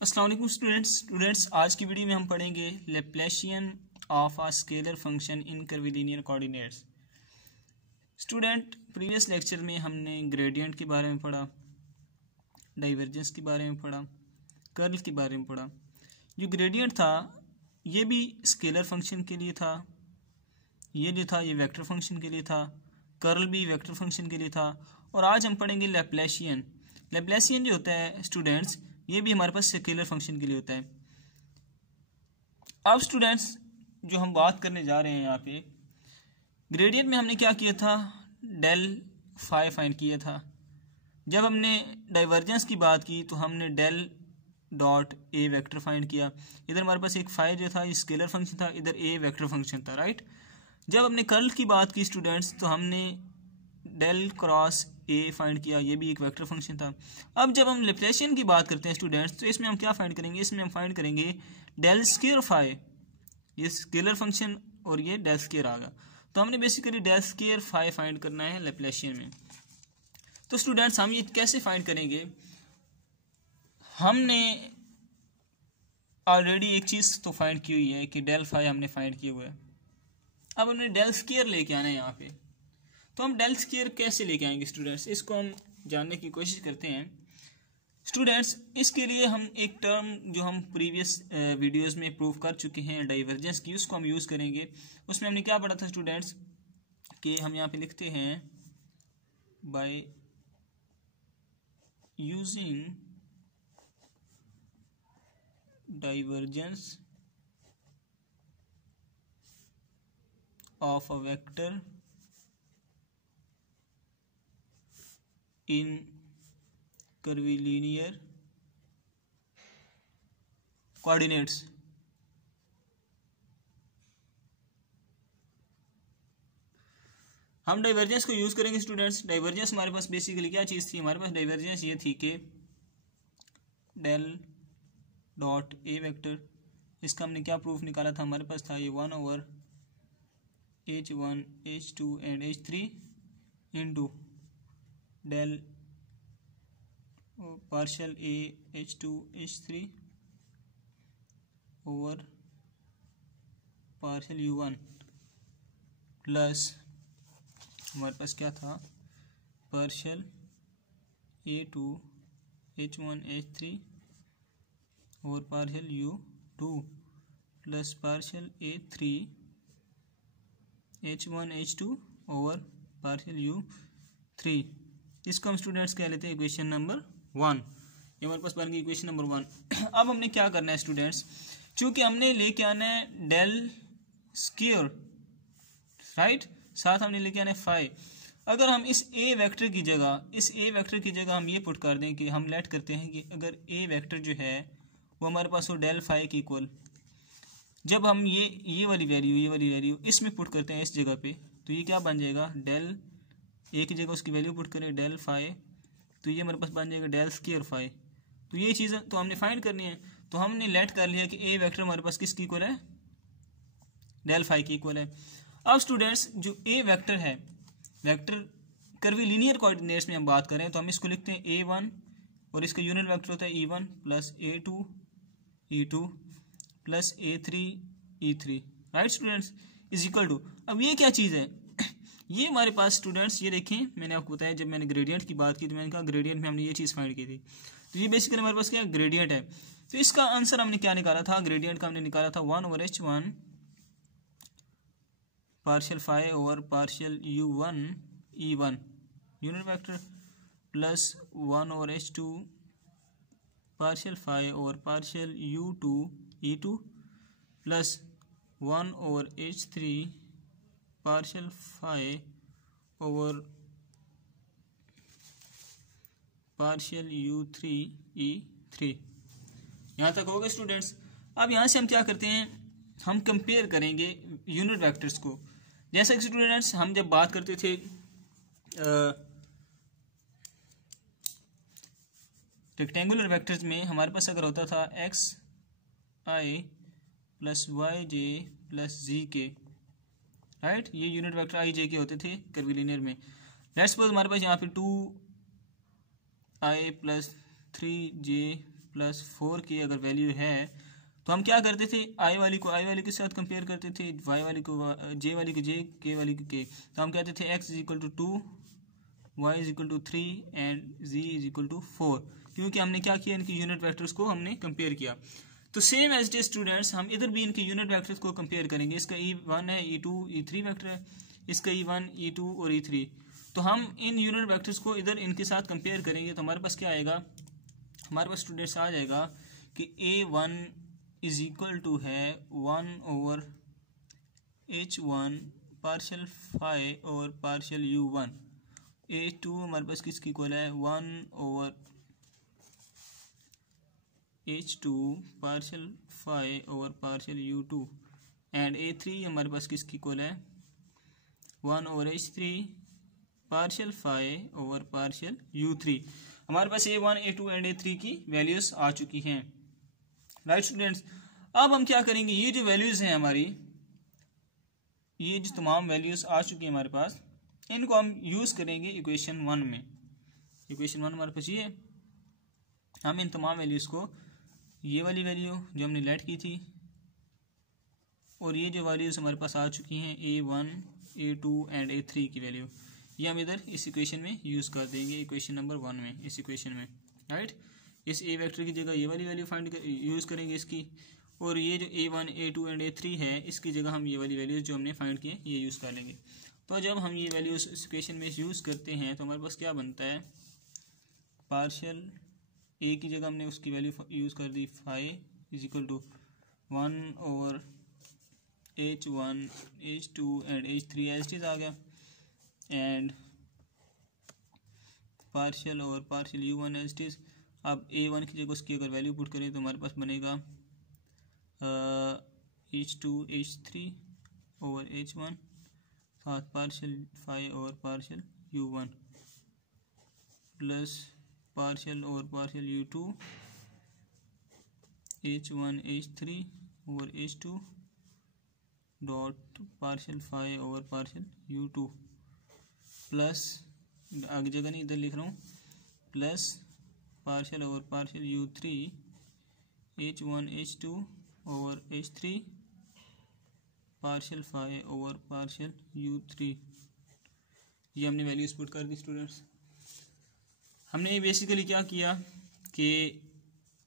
अस्सलाम वालेकुम स्टूडेंट्स आज की वीडियो में हम पढ़ेंगे Laplacian of a scalar function in curvilinear coordinates. Student previous lecture में हमने ग्रेडियंट के बारे में पढ़ा, डाइवर्जेंस के बारे में पढ़ा, कर्ल के बारे में पढ़ा। जो ग्रेडियंट था ये भी स्केलर फंक्शन के लिए था, ये जो था ये वेक्टर फंक्शन के लिए था, कर्ल भी वेक्टर फंक्शन के लिए था। और आज हम पढ़ेंगे लैप्लासियन। लैप्लासियन जो होता है स्टूडेंट्स ये भी हमारे पास स्केलर फंक्शन के लिए होता है। अब स्टूडेंट्स जो हम बात करने जा रहे हैं यहाँ पे ग्रेडियंट में हमने क्या किया था, डेल फाई फाइंड किया था। जब हमने डाइवर्जेंस की बात की तो हमने del dot A vector find किया। इधर हमारे पास एक फाई जो था ये स्केलर फंक्शन था, इधर ए वेक्टर फंक्शन था, राइट। जब हमने कर्ल की बात की स्टूडेंट्स तो हमने डेल क्रॉस ए फाइंड किया, ये भी एक वेक्टर फंक्शन था। अब जब हम लैप्लासियन की बात करते हैं स्टूडेंट्स तो इसमें हम क्या फाइंड करेंगे, इसमें हम फाइंड करेंगे डेल स्क्वायर फाई, ये स्केलर फंक्शन और ये डेल स्क्वायर आ गया। तो हमने basically del square phi find करना है लैप्लासियन में। तो स्टूडेंट्स हम ये कैसे फाइंड करेंगे, हमने ऑलरेडी एक चीज़ तो फाइंड की हुई है कि डेल फाई हमने फाइंड किया हुआ है। अब हमने डेल स्क्वायर लेके आना है यहाँ पे, तो हम डेल स्क्वायर कैसे लेके आएंगे स्टूडेंट्स, इसको हम जानने की कोशिश करते हैं। स्टूडेंट्स इसके लिए हम एक टर्म जो हम प्रीवियस वीडियोस में प्रूव कर चुके हैं डाइवर्जेंस की, उसको हम यूज़ करेंगे। उसमें हमने क्या पढ़ा था स्टूडेंट्स कि हम यहाँ पे लिखते हैं by using divergence of a vector in curvilinear coordinates. हम डाइवर्जेंस को यूज करेंगे स्टूडेंट्स। डाइवर्जेंस हमारे पास बेसिकली क्या चीज थी, हमारे पास डाइवर्जेंस ये थी कि डेल डॉट ए वेक्टर, इसका हमने क्या प्रूफ निकाला था, हमारे पास था ये 1/h1 h2 and h3 into del partial A h2 h3 over partial u1 plus हमारे पास क्या था partial a2 h1 h3 over partial u2 plus partial a3 h1 h2 over partial u3। इसको हम स्टूडेंट्स कह लेते हैं इक्वेशन नंबर 1। ये हमारे पास बन गई इक्वेशन नंबर 1। अब हमने क्या करना है स्टूडेंट्स, चूंकि हमने लेके आना है डेल स्क्वायर, राइट, साथ हमने लेके आना है फाई। अगर हम इस ए वेक्टर की जगह हम ये पुट कर दें कि हम लेट करते हैं कि अगर ए वेक्टर जो है वो हमारे पास हो डेल फाई के इक्वल, जब हम ये वाली वैल्यू इसमें पुट करते हैं इस जगह पे, तो ये क्या बन जाएगा, डेल ए की जगह उसकी वैल्यू पुट करें डेल फाई, तो ये हमारे पास बन जाएगा डेल स्क्वायर फाई। तो ये चीज़ तो हमने फाइंड करनी है, तो हमने लेट कर लिया कि ए वेक्टर हमारे पास किसकी इक्वल है, डेल फाई की इक्वल है। अब स्टूडेंट्स जो ए वेक्टर है, वेक्टर कर्विलिनियर कोऑर्डिनेट्स में हम बात करें तो हम इसको लिखते हैं a1 और इसका यूनिट वेक्टर होता है e1 plus a2 e2 plus a3 e3, right students, is equal to. अब ये क्या चीज़ है, ये हमारे पास स्टूडेंट्स ये देखें, मैंने आपको बताया जब मैंने ग्रेडियंट की बात की तो मैंने कहा ग्रेडियंट में हमने ये चीज़ फाइंड की थी। तो ये बेसिकली हमारे पास क्या ग्रेडियंट है। तो इसका आंसर हमने क्या निकाला था, ग्रेडियंट का हमने निकाला था 1/h1 partial phi over partial u1 e1 unit vector plus 1/h2 partial phi over partial u2 e2 plus 1/h3 partial phi over partial u3 e3। यहाँ तक हो गए स्टूडेंट्स। अब यहाँ से हम क्या करते हैं, हम कंपेयर करेंगे यूनिट वेक्टर्स को। जैसा कि स्टूडेंट्स हम जब बात करते थे रेक्टेंगुलर वेक्टर्स में, हमारे पास अगर होता था एक्स आई प्लस वाई जे प्लस जी के, राइट, ये यूनिट वेक्टर आई जे के होते थे कर्विलिनियर में। लेट्स सपोज हमारे पास यहाँ पे 2i प्लस 3j प्लस 4 की अगर वैल्यू है तो हम क्या करते थे, आई वाली को आई वाली के साथ कंपेयर करते थे, वाई वाली को जे वाली को जे, के वाली को के। तो हम कहते थे x is equal to 2, y is equal to 3 and z is equal to 4, क्योंकि हमने क्या किया, इनकी यूनिट वेक्टर्स को हमने कंपेयर किया। तो सेम एज डी स्टूडेंट्स हम इधर भी इनकी यूनिट वेक्टर्स को कंपेयर करेंगे। इसका E1 है, E2 E3 वेक्टर है, इसका E1 E2 और E3। तो हम इन यूनिट वेक्टर्स को इधर इनके साथ कंपेयर करेंगे तो हमारे पास क्या आएगा, हमारे पास स्टूडेंट्स आ जाएगा कि A1 इज इक्वल टू है 1/H1 पार्शियल फाई और पार्शियल U1। A2 हमारे पास किसकी इक्वल है, 1/H2 पार्शियल फाई और पार्शियल U2। एंड A3 हमारे पास किसकी इक्वल है, 1/H3 पार्शियल फाई और पार्शियल U3। हमारे पास A1 A2 एंड A3 की वैल्यूज आ चुकी हैं। राइट स्टूडेंट्स, अब हम क्या करेंगे, ये जो वैल्यूज हैं हमारी, ये जो तमाम वैल्यूज आ चुकी हैं हमारे पास, इनको हम यूज करेंगे इक्वेशन 1 में। इक्वेशन 1 हमारे पास ये है, हम इन तमाम वैल्यूज को, ये वाली वैल्यू जो हमने लेट की थी और ये जो वैल्यूज हमारे पास आ चुकी हैं A1 A2 एंड A3 की वैल्यू, ये हम इधर इस इक्वेशन में यूज कर देंगे, इक्वेशन नंबर 1 में, इस इक्वेशन में। राइट, इस ए वेक्टर की जगह ये वाली वैल्यू फाइंड यूज करेंगे इसकी, और ये जो A1 A2 एंड A3 है इसकी जगह हम ये वाली वैल्यूज जो हमने फाइंड किए ये यूज कर लेंगे। तो जब हम ये वैल्यूज इस इक्वेशन में यूज करते हैं तो हमारे पास क्या बनता है, पार्शियल ए की जगह हमने उसकी वैल्यू यूज कर दी, phi is equal to 1/H1 H2 and H3 as it आ गया, एंड पार्शियल और partial U1 as it is. अब A1 की जगह उसकी अगर वैल्यू पुट करें तो हमारे पास बनेगा H2 H3 ओवर H1 साथ पार्शियल फाई और पार्शियल U1 प्लस पार्शियल और partial U2 H1 H3 over H2 dot partial phi over partial U2 plus, आगे जगह नहीं इधर लिख रहा हूँ, plus partial over partial U3 H1 H2 over H3 partial phi over partial U3। ये हमने वैल्यूज पुट कर दी स्टूडेंट्स। हमने बेसिकली क्या किया कि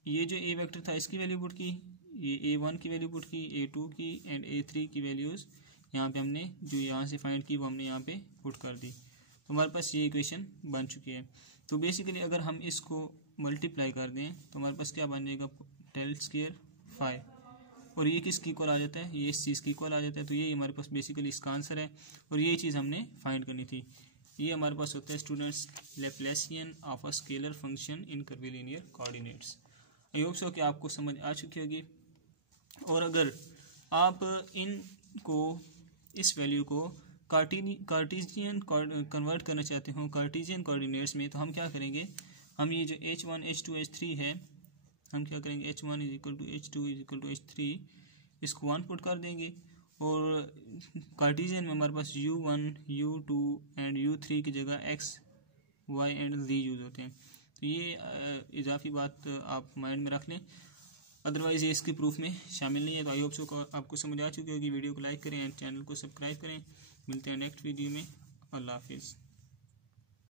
ये जो ए वेक्टर था इसकी वैल्यू पुट की, ये A1 की वैल्यू पुट की, A2 की एंड A3 की वैल्यूज़ यहाँ पे हमने जो यहाँ से फाइंड की वो हमने यहाँ पे पुट कर दी। तो हमारे पास ये इक्वेशन बन चुकी है। तो बेसिकली अगर हम इसको मल्टीप्लाई कर दें तो हमारे पास क्या बन जाएगा, टेल स्क्वायर 5, और ये किसकी इक्वल आ जाता है, ये इस चीज़ की इक्वल आ जाता है। तो ये हमारे पास बेसिकली इसका आंसर है और ये चीज़ हमने फाइंड करनी थी। ये हमारे पास होता है students Laplacian of a scalar function in curvilinear coordinates. I hope so कि आपको समझ आ चुकी होगी। और अगर आप इनको, इस वैल्यू को कार्टेशियन कन्वर्ट करना चाहते हो कार्टेशियन कोऑर्डिनेट्स में, तो हम क्या करेंगे, हम ये जो H1 H2 H3 है, हम क्या करेंगे, H1 is equal to H2 is equal to H3, इसको 1 पुट कर देंगे। और कार्टेशियन में हमारे पास U1 U2 एंड U3 की जगह X Y and Z use होते हैं। तो ये इजाफी बात आप माइंड में रख लें, अदरवाइज़ ये इसके प्रूफ में शामिल नहीं है। तो आई होप सो आपको समझ आ चुकी होगी। वीडियो को लाइक करें एंड चैनल को सब्सक्राइब करें। मिलते हैं नेक्स्ट वीडियो में। अल्लाह हाफिज़।